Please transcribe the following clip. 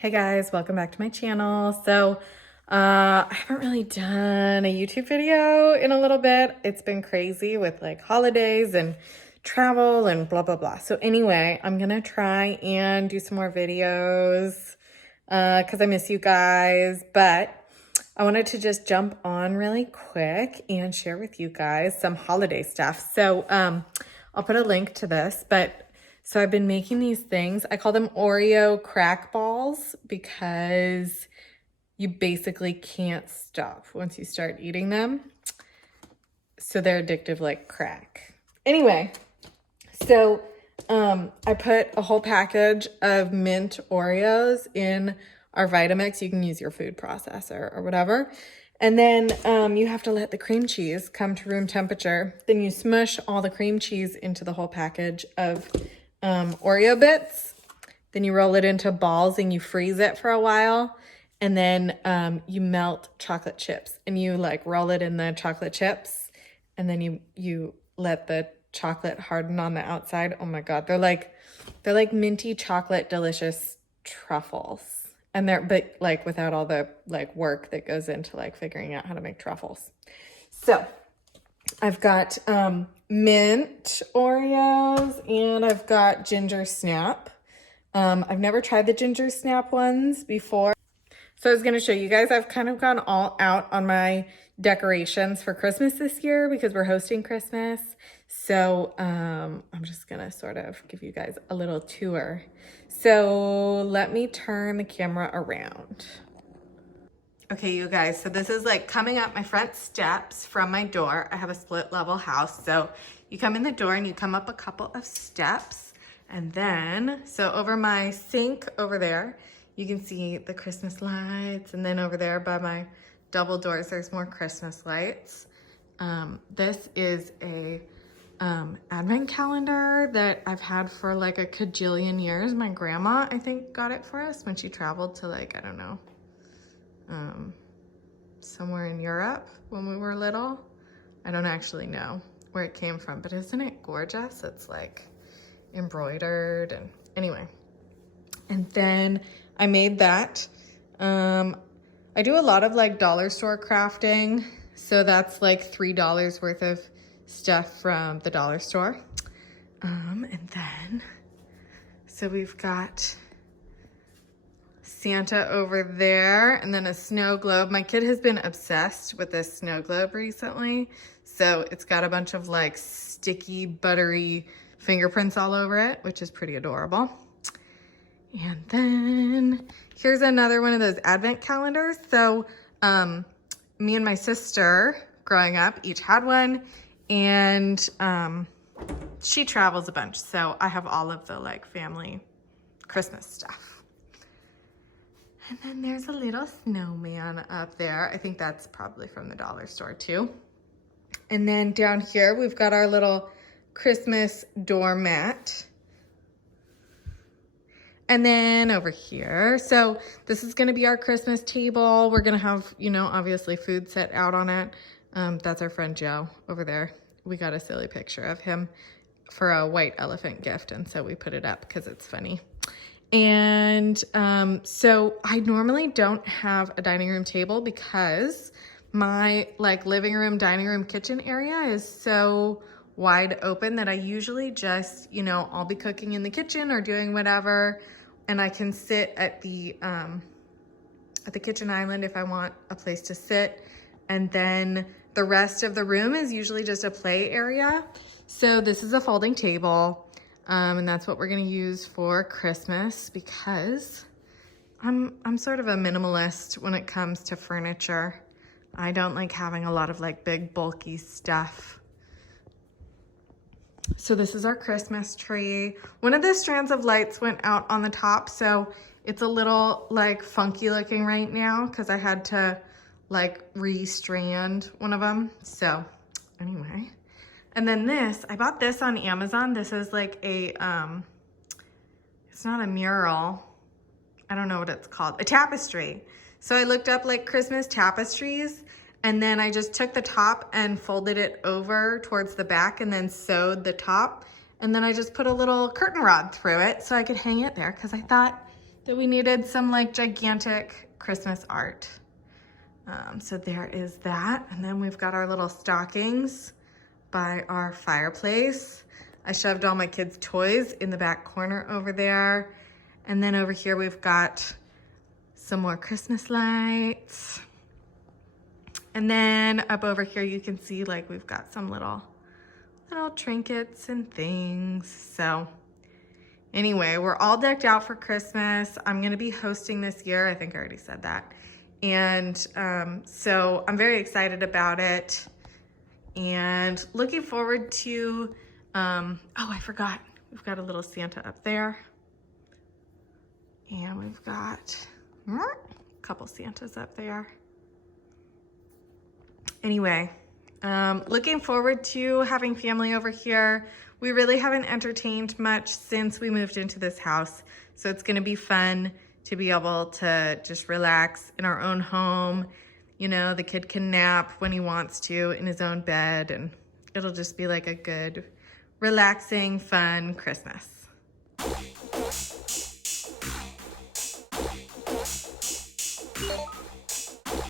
Hey guys, welcome back to my channel. I haven't really done a YouTube video in a little bit. It's been crazy with like holidays and travel and blah, blah, blah. So anyway, I'm gonna try and do some more videos because I miss you guys, but I wanted to just jump on really quick and share with you guys some holiday stuff. I'll put a link to this, so I've been making these things. I call them Oreo crack balls because you basically can't stop once you start eating them. So they're addictive like crack. Anyway, I put a whole package of mint Oreos in our Vitamix. You can use your food processor or whatever. And then you have to let the cream cheese come to room temperature. Then you smush all the cream cheese into the whole package of Oreo bits. Then you roll it into balls and you freeze it for a while. And then you melt chocolate chips and you like roll it in the chocolate chips. And then you let the chocolate harden on the outside. Oh my God. They're like minty chocolate, delicious truffles. And but like without all the like work that goes into like figuring out how to make truffles. So I've got mint Oreos and I've got ginger snap. I've never tried the ginger snap ones before. So I was going to show you guys, I've kind of gone all out on my decorations for Christmas this year because we're hosting Christmas. So I'm just going to sort of give you guys a little tour. So let me turn the camera around. Okay, you guys, so this is like coming up my front steps from my door. I have a split level house. So you come in the door and you come up a couple of steps. And then, so over my sink over there, you can see the Christmas lights. And then over there by my double doors, there's more Christmas lights. This is a advent calendar that I've had for like a cajillion years. My grandma, I think, got it for us when she traveled to like, I don't know, somewhere in Europe when we were little. I don't actually know where it came from, but isn't it gorgeous? It's like embroidered and anyway. And then I made that. I do a lot of like dollar store crafting. So that's like $3 worth of stuff from the dollar store. And then, so we've got Santa over there and then a snow globe. My kid has been obsessed with this snow globe recently. So it's got a bunch of like sticky, buttery fingerprints all over it, which is pretty adorable. And then here's another one of those advent calendars. So me and my sister growing up each had one, and she travels a bunch. So I have all of the like family Christmas stuff. And then there's a little snowman up there. I think that's probably from the dollar store too. And then down here, we've got our little Christmas doormat. And then over here, so this is gonna be our Christmas table. We're gonna have, you know, obviously food set out on it. That's our friend Joe over there. We got a silly picture of him for a white elephant gift. And so we put it up because it's funny. And so I normally don't have a dining room table because my like living room, dining room, kitchen area is so wide open that I usually just, you know, I'll be cooking in the kitchen or doing whatever. And I can sit at the kitchen island if I want a place to sit. And then the rest of the room is usually just a play area. So this is a folding table. And that's what we're gonna use for Christmas because I'm sort of a minimalist when it comes to furniture. I don't like having a lot of like big bulky stuff. So this is our Christmas tree. One of the strands of lights went out on the top, so it's a little like funky looking right now because I had to like re-strand one of them. So anyway, and then this, I bought this on Amazon. This is like a, it's not a mural. I don't know what it's called, a tapestry. So I looked up like Christmas tapestries, and then I just took the top and folded it over towards the back and then sewed the top. And then I just put a little curtain rod through it so I could hang it there because I thought that we needed some like gigantic Christmas art. So there is that. And then we've got our little stockings by our fireplace. I shoved all my kids' toys in the back corner over there. And then over here we've got some more Christmas lights. And then up over here you can see like we've got some little trinkets and things. So anyway, we're all decked out for Christmas. I'm gonna be hosting this year. I think I already said that. And so I'm very excited about it and looking forward to, oh, I forgot. We've got a little Santa up there. And we've got a couple Santas up there. Anyway, looking forward to having family over here. We really haven't entertained much since we moved into this house. So it's gonna be fun to be able to just relax in our own home. You know, the kid can nap when he wants to in his own bed, and it'll just be like a good, relaxing, fun Christmas.